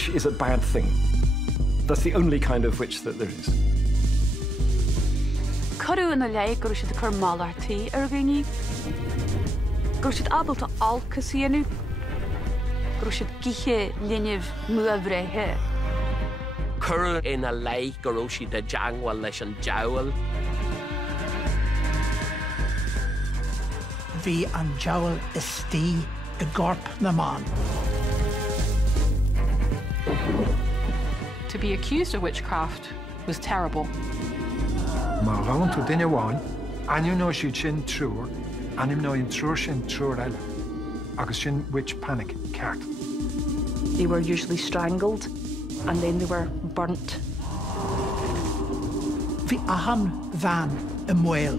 witch is a bad thing. That's the only kind of witch that there is. Curú in a lei gur siad chur málartaí ar ghaoine. Gur siad abal tá alcas dhéanú. Gur siad giche linneamh muamhréithe. Curú in a lei gur siad a deanghfuil leis an diabhal. Bhí an diabhal istí I gorp na man. To be accused of witchcraft was terrible. Má raibhann tú duine amháin, aniu nó siad sin trúr, anim nó in trúr sin trúr eile, agus sin witch panic ceart. They were usually strangled and then they were burnt. Bhí ahan bhean I mhaol.